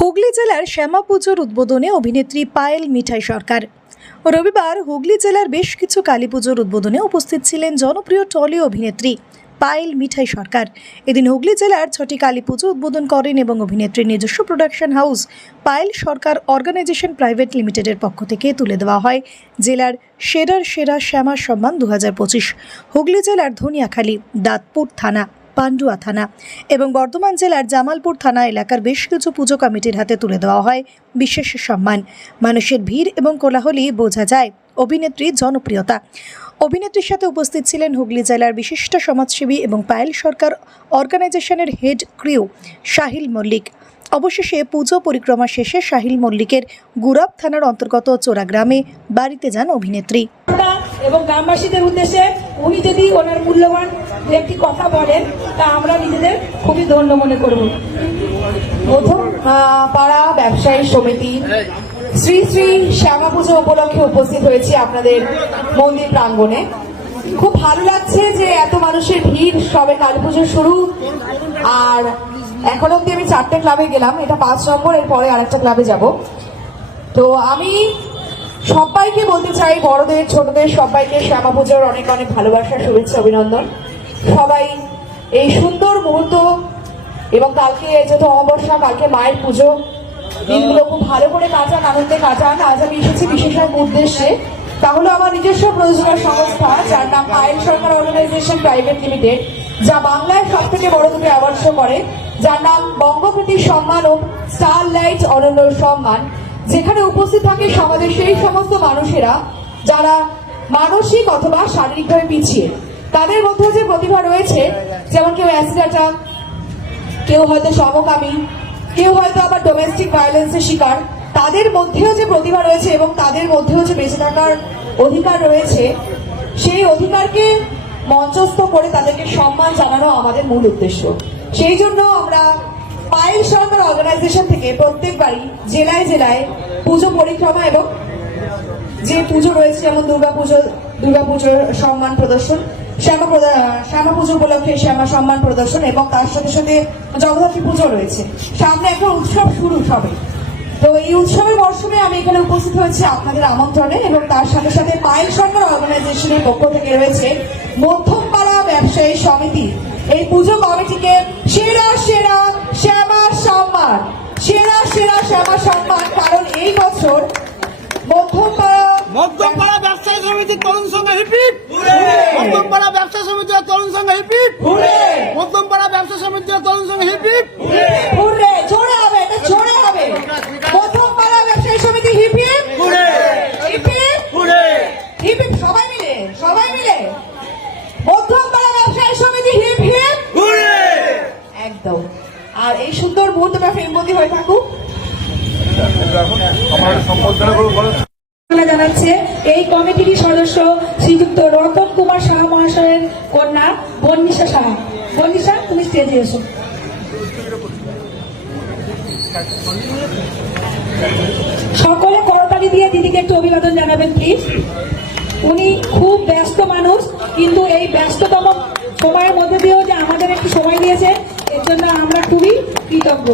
Hooghly জেলার শ্যামা পুজোর উদ্বোধনে অভিনেত্রী পায়েল মিঠাই সরকার। রবিবার হুগলি জেলার বেশ কিছু কালী পুজোর উদ্বোধনে উপস্থিত ছিলেন জনপ্রিয় টলি অভিনেত্রী পায়েল মিঠাই সরকার। এদিন হুগলি জেলার ছটি কালী পুজো উদ্বোধন করেন এবং অভিনেত্রীর নিজস্ব production house Payel Sarkar organisation private লিমিটেডের পক্ষ থেকে তুলে দেওয়া হয়। জেলার সেরার সেরা শ্যামা সম্মান দু হাজার পঁচিশ। হুগলি জেলার ধনিয়াখালী, দাঁতপুর থানা। পান্ডুয়া থানা এবং বর্ধমান জেলার জামালপুর থানা এলাকার বেশ কিছু পুজো কমিটির হাতে তুলে দেওয়া হয়। বিশেষ সম্মান, মানুষের ভিড় এবং কোলাহলই বোঝা যায়। অভিনেত্রীর জনপ্রিয়তা। অভিনেত্রীর সাথে উপস্থিত ছিলেন হুগলি জেলার বিশিষ্ট সমাজসেবী এবং পায়েল সরকার অর্গানাইজেশনের হেড ক্রিউ শাহিল মল্লিক। অবশেষে পুজো পরিক্রমা শেষে শাহিল মল্লিকের গুরাব থানার অন্তর্গত চোরা গ্রামে বাড়িতে যান অভিনেত্রী। এবং গ্রামবাসীদের উদ্দেশ্যে উনি যদি ওনার মূল্যবান একটি কথা বলেন, তা আমরা নিজেদের খুবই ধন্য মনে করব। প্রথম পাড়া ব্যবসায়ী সমিতি। শ্রী শ্রী শ্যামা পুজো উপলক্ষে উপস্থিত হয়েছি আপনাদের মন্দির প্রাঙ্গণে। খুব ভালো লাগছে যে এত মানুষের ভিড়, সবে কালী পুজো শুরু। আর এখন অব্দি আমি চারটে ক্লাবে গেলাম, এটা পাঁচ নম্বর, এরপরে আরেকটা ক্লাবে যাব। তো আমি সবাইকে বলতে চাই, বড়দের, ছোটদের সবাইকে শ্যামা পুজোর অনেক অনেক ভালোবাসা, শুভেচ্ছা, অভিনন্দন। সবাই এই সুন্দর মুহূর্ত এবং কালকে যেহেতু অমাবস্যা, কালকে মায়ের পুজো, দিনগুলো খুব ভালো করে কাটান, আনন্দে কাটান। আজ আমি এসেছি বিশেষ এক উদ্দেশ্যে। তাহলে আমার নিজস্ব প্রযোজনা সংস্থা, যার নাম আইন সরকার অর্গানাইজেশন প্রাইভেট লিমিটেড, যা বাংলায় সব থেকে বড় দুটো অ্যাওয়ার্ড শো করে, যার নাম বঙ্গপ্রতি সম্মান ও স্টার লাইট অনন্য সম্মান। যেখানে উপস্থিত থাকে সমাজের সেই সমস্ত মানুষেরা যারা মানসিক অথবা শারীরিকভাবে পিছিয়ে। তাদের মধ্যে যে প্রতিভা রয়েছে, যেমন কেউ অ্যাসিড অ্যাটাক কেউ হয়তো সমকামী, কেউ হয়তো আবার ডোমেস্টিক ভায়োলেন্সের শিকার, তাদের মধ্যেও যে প্রতিভা রয়েছে এবং তাদের মধ্যেও যে বেঁচে থাকার অধিকার রয়েছে, সেই অধিকারকে মঞ্চস্থ করে তাদেরকে সম্মান জানানো আমাদের মূল উদ্দেশ্য। সেই জন্য আমরা পায়েল সরকার অর্গানাইজেশন থেকে প্রত্যেকবারই জেলায় জেলায় পুজো পরিক্রমা এবং যে পুজো রয়েছে, যেমন দুর্গা পুজো, দুর্গা পুজোর সম্মান প্রদর্শন, শ্যামা শ্যামা পুজো উপলক্ষে শ্যামা সম্মান প্রদর্শন এবং তার সাথে সাথে জগদ্ধাত্রী পুজো রয়েছে। সামনে একটা উৎসব শুরু সবে। তো এই উৎসবের মরশুমে আমি এখানে উপস্থিত হয়েছি আপনাদের আমন্ত্রণে এবং তার সাথে সাথে পায়েল সরকার অর্গানাইজেশনের পক্ষ থেকে রয়েছে মধ্যমপাড়া ব্যবসায়ী সমিতি এই পুজো কমিটিকে সেরা সেরা শ্যামা সম্মান। সেরা সেরা শ্যামা সম্মান কারণ এই বছর মধ্যমপাড়া মধ্যমপাড়া ব্যবসায়ী সমিতি তরুণ সংঘ হিপিপ। মধ্যমপাড়া ব্যবসা সমিতি তরুণ সংঘ হিপিপ। মধ্যমপাড়া ব্যবসা সমিতি তরুণ সংঘ হিপিপ। হুররে জোরে হবে এটা মধ্যমপাড়া ব্যবসায়ী সমিতি সবাই মিলে সবাই মিলে। আর এই সুন্দর ফিল্মবন্দি হয়ে থাকুক। জানাচ্ছে, এই কমিটির সদস্য শ্রীযুক্ত রতন কুমার সাহা মহাশয়ের কন্যা বন্নিশা সাহা। বন্নিশা তুমি স্টেজে এসো। সকলে করতালি দিয়ে দিদিকে একটু অভিবাদন জানাবেন প্লিজ উনি খুব ব্যস্ত মানুষ, কিন্তু এই ব্যস্ততম সময়ের মধ্যে দিয়েও যে আমাদের একটু সময় দিয়েছে আমরা খুবই কৃতজ্ঞ।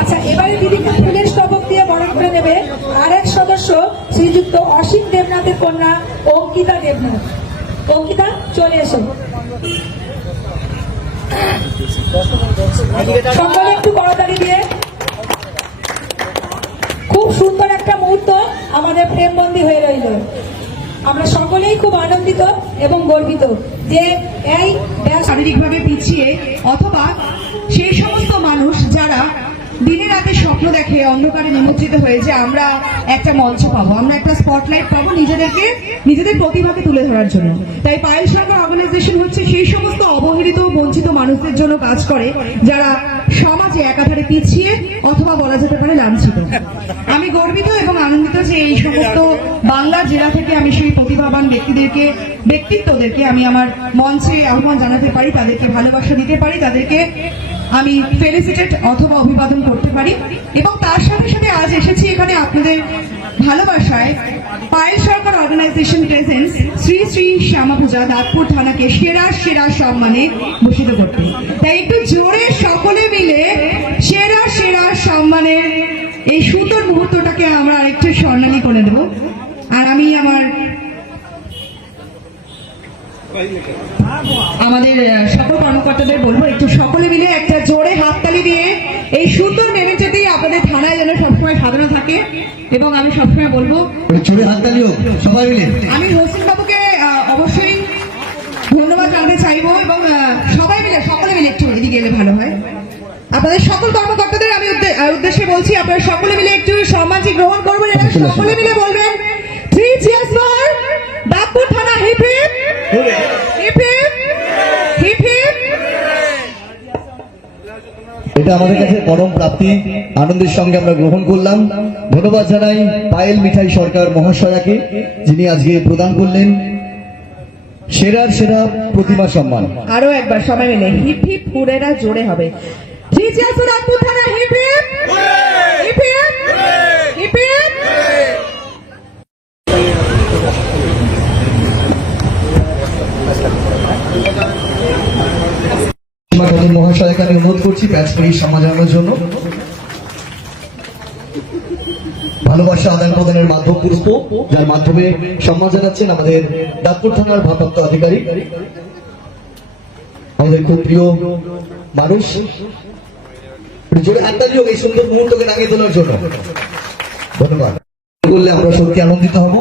আচ্ছা এবারে দিদিকে ফুলের স্তবক দিয়ে বরণ করে নেবে আর এক সদস্য শ্রীযুক্ত অসীম দেবনাথের কন্যা অঙ্কিতা দেবনাথ। অঙ্কিতা, চলে এসো। সকলে একটু করতালি দিয়ে। খুব সুন্দর একটা মুহূর্ত আমাদের প্রেমবন্দি হয়ে রইল। আমরা খুব আনন্দিত এবং গর্বিত যে এই শারীরিকভাবে পিছিয়ে অথবা সেই স্বপ্ন দেখে অন্ধকারে নিমজ্জিত হয়ে যে আমরা একটা মঞ্চ পাবো। আমরা একটা স্পটলাইট পাবো নিজেদেরকে, নিজেদের প্রতিভাকে তুলে ধরার জন্য। তাই পায়েল সরকার অর্গানাইজেশন হচ্ছে সেই সমস্ত অবহেলিত, বঞ্চিত মানুষদের জন্য কাজ করে, যারা সমাজে একাধারে পিছিয়ে অথবা বলা যেতে পারে লাঞ্ছিত। আমি গর্বিত এবং আনন্দিত যে এই সমস্ত বাংলা জেলা থেকে আমি সেই প্রতিভাবান ব্যক্তিদেরকে, ব্যক্তিত্বদেরকে আমি আমার মঞ্চে আহ্বান জানাতে পারি, তাদেরকে ভালোবাসা দিতে পারি, তাদেরকে আমি ফেলিসিটেট অথবা অভিবাদন করতে পারি। এবং তার সাথে সাথে আজ এসেছি এখানে আপনাদের ভালোবাসায় পায়েল সরকার অর্গানাইজেশন প্রেজেন্স শ্রী শ্রী শ্যামা পূজা, দাঁতপুর থানাকে সেরা সেরা সম্মানে ভূষিত করতে। তাই একটু জোরে সকলে মিলে সেরা সেরা সম্মানের এই সুন্দর মুহূর্তটাকে আমরা আরেকটু স্বর্ণালী করে দেব আর আমি আমার আমাদের সকল কর্মকর্তাদের বলব একটু সকলে মিলে একটা জোরে হাততালি দিয়ে এই সুন্দর মেমেন্টটি আপনাদের থানায় যেন সবসময় সাজানো থাকে। এবং আমি সবসময় বলব চুড়ে হাততালি হোক সবাই মিলে। আমি হোসেন বাবুকে অবশ্যই ধন্যবাদ জানাতে চাইব এবং সবাই মিলে সকলে মিলে একটু এদিকে এলে ভালো হয়। আপনাদের সকল কর্মকর্তাদের আমি উদ্দেশ্যে বলছি আপনারা সকলে মিলে একটু সম্মানটি গ্রহণ করবেন এবং সকলে মিলে বলবেন থ্রি চিয়ার্স ফর দাঁতপুর থানা hip hip hip hip hip hip এটা আমাদের কাছে পরম প্রাপ্তি। আনন্দের সঙ্গে আমরা গ্রহণ করলাম। ধন্যবাদ জানাই পায়েল মিঠাই সরকার মহাশয়াকে যিনি আজকে প্রদান করলেন। সেরার সেরা প্রতিমা সম্মান। আরও একবার সবাই মিলে হিপ হিপ হুরেরা জোরে হবে। চিয়ার্স ফর থানা hip hip. Hip hip. Hip hip. আমি অনুরোধ করছি প্যাচ পেয়ে সম্মান জন্য। ভালোবাসা আদান প্রদানের মাধ্যম পুষ্প যার মাধ্যমে সম্মান জানাচ্ছেন আমাদের দাঁতপুর থানার ভারপ্রাপ্ত আধিকারিক। আমাদের খুব প্রিয় মানুষ। এই সুন্দর মুহূর্তকে দাঁড়িয়ে তোলার জন্য। ধন্যবাদ। করলে আমরা সত্যি আনন্দিত হব।